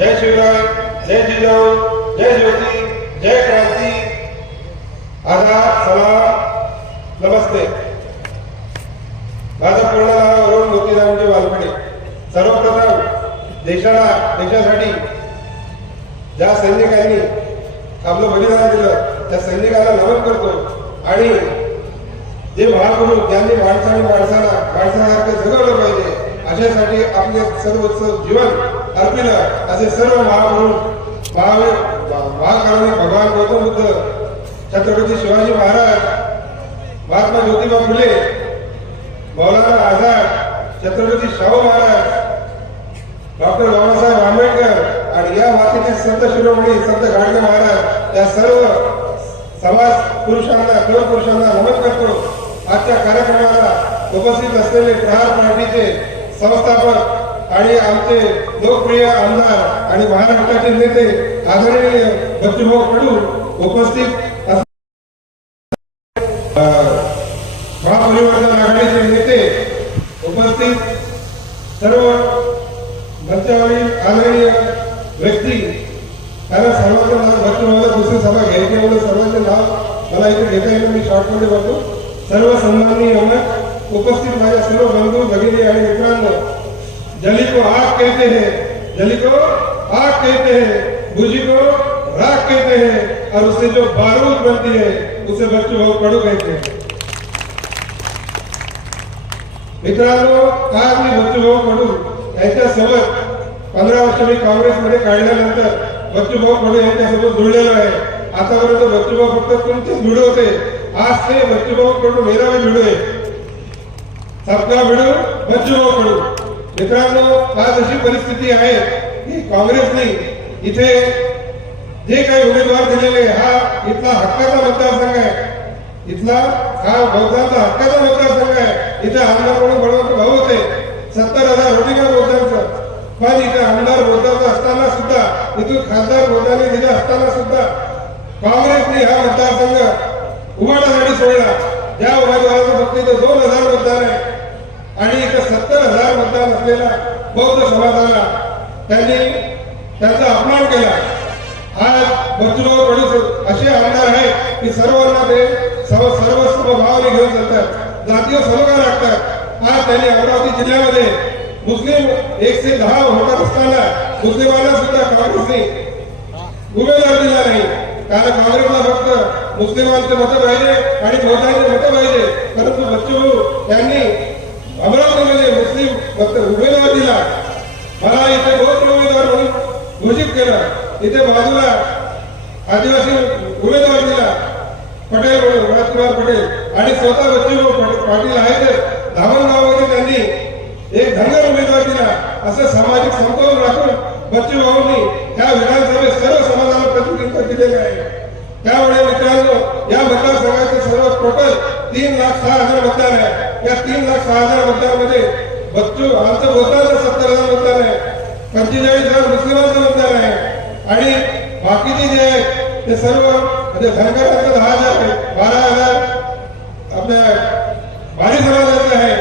जय शिवराय जय जिजाऊ जय ज्योती जय क्रांती. आदाब सलाम नमस्ते. माझं पूर्ण नाव अरुण मोतीरामजी वालपणे सर्वप्रथम देशाला देशासाठी ज्या सैनिकांनी आपलं बलिदान दिलं त्या सैनिकाला नमन करतो. आणि जे महागुरु ज्यांनी माणसाने माणसाला माणसासारखं जगवलं पाहिजे अशासाठी आपले सर्वोच्च जीवन अर्पिला असे सर्व महापुरुष महावे महाकारुणी भगवान गौतम बुद्ध छत्रपती शिवाजी महाराज महात्मा ज्योतिबा फुले मौलाना आझाद छत्रपती शाहू महाराज डॉक्टर बाबासाहेब आंबेडकर आणि या मातीचे संत शिरोमणी संत गाडगे महाराज या सर्व समाज पुरुषांना तरुण पुरुषांना नमन करतो. आजच्या कार्यक्रमाला उपस्थित असलेले प्रहार पार्टीचे संस्थापक आणि आमचे लोकप्रिय आमदार आणि महाराष्ट्राचे नेते आदरणीय बच्चूभाऊ कडू उपस्थित महापरिवर्तन आघाडीचे नेते उपस्थित सर्व मंचावरील आदरणीय व्यक्ती कारण सर्वांचं नाव बच्चूभाऊला मला दुसरी सभा घ्यायची एवढं सर्वांचे नाव मला इथे घेता येईल मी शॉर्टमध्ये बघतो सर्व सन्माननीय उपस्थित माझ्या सर्व बंधू भगिनी आणि मित्रांनो जली को आग कहते हैं। जली को आग कहते हैं। बुझी को राख कहते हैं। और उससे जो बारूद बनती है, उसे बच्चों बहुत कड़ू कहते हैं। मित्रांनो, आज मी बच्चूभाऊ कडू यांच्यासोबत पंधरा वर्ष मी काँग्रेसमध्ये काढल्यानंतर बच्चूभाऊ कडू यांच्यासोबत जुळलेलो आहे. आतापर्यंत बच्चूभाऊ फक्त तुमचेच भिडू होते. आज ते बच्चूभाऊ कडू मेरा भिडू आहे. सबका भिडू बच्चूभाऊ कडू मित्रांनो आज अशी परिस्थिती आहे की काँग्रेसने इथे जे काही उमेदवार दिलेले हा इथला हक्काचा मतदारसंघ आहे. इथला हा बहुतांचा हक्काचा मतदारसंघ आहे. इथे आमदार म्हणून बळवंत भाऊ होते सत्तर हजार रोटिका बौद्धांचं पण इथे आमदार बहुतांचा असताना सुद्धा इथून खासदार बौद्धांनी दिले असताना सुद्धा काँग्रेसने हा मतदारसंघ उभाटासाठी सोडला. ज्या उमेदवाराचं फक्त इथं दोन हजार मतदार आहे. आणि इथं सत्तर हजार मतदान असलेला बौद्ध समाजाला त्यांनी त्यांचा अपमान केला. आज बच्चूभाऊ कडू असे आमदार आहेत की सर्वांना ते सर्व सर्वस्व भावाने घेऊन चालतात जातीय सलोखा लागतात. आज त्यांनी अमरावती जिल्ह्यामध्ये मुस्लिम एकशे दहा होतात असताना मुस्लिमांना सुद्धा काँग्रेसने उमेदवार दिला नाही. कारण काँग्रेसला फक्त मुस्लिमांचे मतं पाहिजे आणि बौद्धांचे मतं पाहिजे. परंतु बच्चू यांनी अमरावतीमध्ये मुस्लिम फक्त उमेदवार दिला. मला इथे बौद्ध उमेदवार म्हणून घोषित केलं. इथे बाजूला आदिवासी उमेदवार दिला. पटेल म्हणून राजकुमार पटेल. आणि स्वतः बच्चू पाटील आहेतच धामणगावमध्ये त्यांनी एक धनगर उमेदवार दिला. असं सामाजिक समतोल राखून बच्चूभाऊंनी त्या विधानसभेत सर्व समाजाला प्रतिनिधित्व दिलेलं आहे. त्यामुळे मित्रांनो या मतदारसंघाचे सर्व टोटल तीन लाख सहा हजार मतदार आहे या तीन लाख सहा हजार मतदारामध्ये बच्चू आमचं बोलताना सत्तर हजार मतदार आहे. पंचेचाळीस हजार मुस्लिमांचं मतदार आहे. आणि बाकीचे जे आहेत ते सर्व म्हणजे धनगरांचं दहा हजार आहे बारा हजार आपल्या माळी समाजाचं आहे.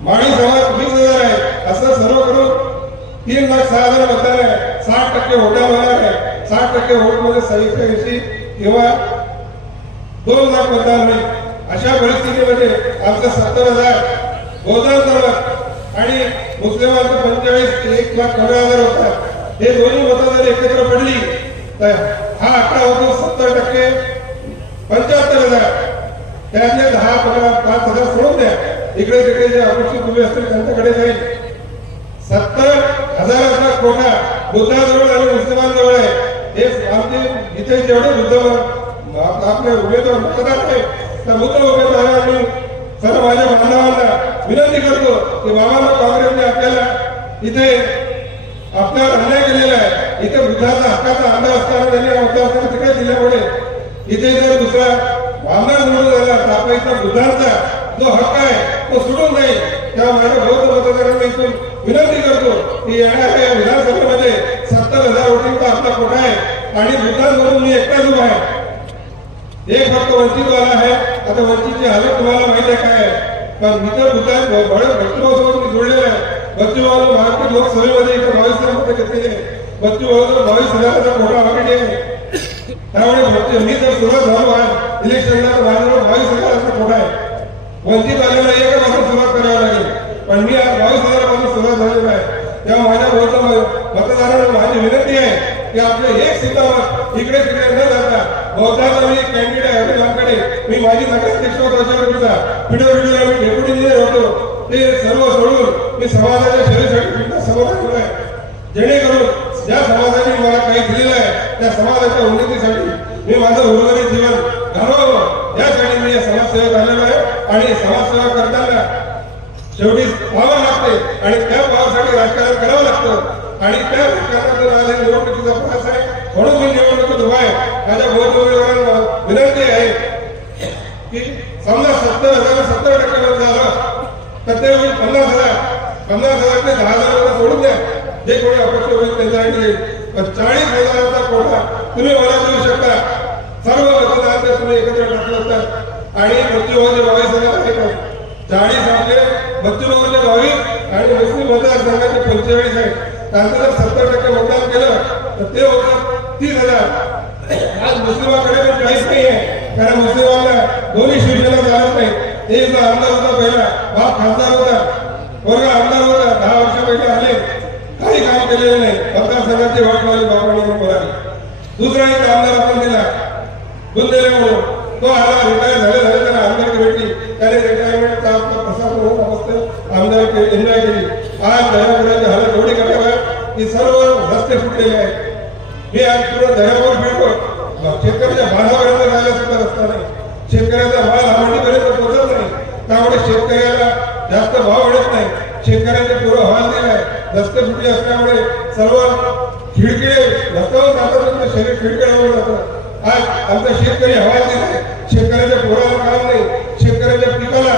माळी समाज वीस हजार आहे. असं सर्व करून तीन लाख सहा हजार मतदार आहे. साठ टक्के वोटा होणार आहे. साठ टक्के वोटमध्ये सहाशे ऐंशी किंवा दोन लाख मतदार नाही. अशा परिस्थितीमध्ये आमचं सत्तर हजार बौद्धांचा सर्वात आणि मुस्लिमांचं पंचेचाळीस एक लाख पंधरा हजार होता हे दोन्ही मतं जर एकत्र पडली तर हा आकडा होतो सत्तर टक्के पंच्याहत्तर हजार. त्यातले दहा पंधरा पाच हजार सोडून द्या. इकडे तिकडे जे अपेक्षित उभे असतील त्यांच्याकडे जाईल. सत्तर हजाराचा कोटा बुद्धाजवळ आणि मुस्लिमांजवळ आहे. हे आमचे इथे जेवढे बुद्ध आपले उमेदवार मतदार आहेत त्या बुद्ध उमेदवारांनी सर्व माझ्या बांधवांना विनंती करतो की बाबांना काँग्रेसने आपल्याला इथे आपल्यावर अन्याय केलेला आहे. इथे वृद्धाचा हक्काचा आमदार असताना त्यांनी हा असताना तिकडे दिल्यामुळे इथे जर दुसरा आमदार निवडून झाला तर आपला इथला बुद्धांचा जो हक्क आहे तो सुटून जाईल. त्या माझ्या बौद्ध मतदारांना इथून विनंती करतो की येणाऱ्या विधानसभेमध्ये सत्तर हजार वोटिंगचा आपला कोटा आहे आणि बुद्धांवरून मी एकटाच उभा आहे. एक फक्त वंचितवाला आहे. आता वंचितची हालत तुम्हाला माहिती आहे काय आहे पण मी तर भूतान बळ भट्टूभाऊ सोबत मी जोडलेला आहे भट्टूभाऊ महाराष्ट्र लोकसभेमध्ये इथे बावीस मतं घेतलेली आहे बच्चू भाऊ बावीस हजाराचा मोठा ऑलरेडी आहे त्यामुळे बच्चू मी जर सुरुवात झालो आज इलेक्शनला तर माझ्याजवळ बावीस हजाराचा मोठा आहे वंचित आलेला एकापासून सुरुवात करावी लागेल पण मी आज बावीस हजारापासून सुरुवात झालेलो आहे तेव्हा माझ्या बौद्ध मतदारांना माझी विनंती आहे की आपले एक सुद्धा मत इकडे तिकडे न जाता बौद्धाचा मी कॅन्डिडेट आहे हरिरामकडे मी माझी नगराध्यक्ष होतो वर्षापूर्वीचा पिढीवर मी डेप्युटी इंजिनियर होतो ते सर्व सोडून मी समाजाच्या शरीरासाठी फिरता समोर आलेलो आहे जेणेकरून ज्या समाजाने मला काही दिलेलं आहे त्या समाजाच्या उन्नतीसाठी मी माझं उर्वरित जीवन घालवावं यासाठी मी या समाजसेवेत झालेलो आहे आणि समाजसेवा करताना शेवटी पाहावं लागते आणि त्या पावासाठी राजकारण करावं लागतं आणि त्या राजकारणातून आज या निवडणुकीचा प्रवास आहे म्हणून मी निवडणुकीत उभा आहे माझ्या बौद्ध विनंती आहे की समजा सत्तर हजार सत्तर टक्के झाला. तर ते होईल पन्नास हजार. पन्नास हजार ते दहा हजार सोडून द्या. जे कोणी अपक्ष होईल त्यांच्यासाठी येईल. पण चाळीस हजाराचा कोटा तुम्ही मला देऊ शकता. सर्व मतदार जर तुम्ही एकत्र टाकलं तर. आणि मृत्यूभाऊचे बावीस हजार आहे का? चाळीस आपले मृत्यूभाऊचे बावीस आणि मुस्लिम मतदारसंघाचे पंचेचाळीस आहे त्यांचं जर सत्तर टक्के मतदान केलं तर ते होतं तीस हजार. आज मुस्लिमाकडे पण काहीच नाही आहे कारण मुस्लिमांना दोन्ही शिवसेना चालत नाही. एक आमदार होता पहिला बाप खासदार होता. वर्ग आमदार होता दहा वर्ष पहिले आले. काही काम केलेलं नाही. मतदारसंघाची वाट लावली बाबांनी म्हणून दुसरा एक आमदार आपण दिला बुंदेले म्हणून. तो आला रिटायर झाले झाले त्याला आमदार भेटली. त्याने रिटायरमेंटचा आपला प्रसाद म्हणून अवस्थेत आमदार एन्जॉय केली. आज दह्यापुराची हालत एवढी खराब की सर्व रस्ते फुटलेले आहेत. मी आज पूर्ण दह्यावर फिरतो शेतकऱ्याच्या बांधापर्यंत जायला सुद्धा रस्ता नाही. शेतकऱ्याचा माल हवांडीपर्यंत पोहोचत नाही. त्यामुळे शेतकऱ्याला जास्त भाव मिळत नाही. शेतकऱ्यांचे पोरं हवाल दिलाय रस्ते सुटले असल्यामुळे सर्व खिडकिडे रस्त्यावर जातात शरीर खिडकिडावर जातं. आज आमचा शेतकरी हवाल दिलाय शेतकऱ्याच्या पोराला काम नाही. शेतकऱ्याच्या पिकाला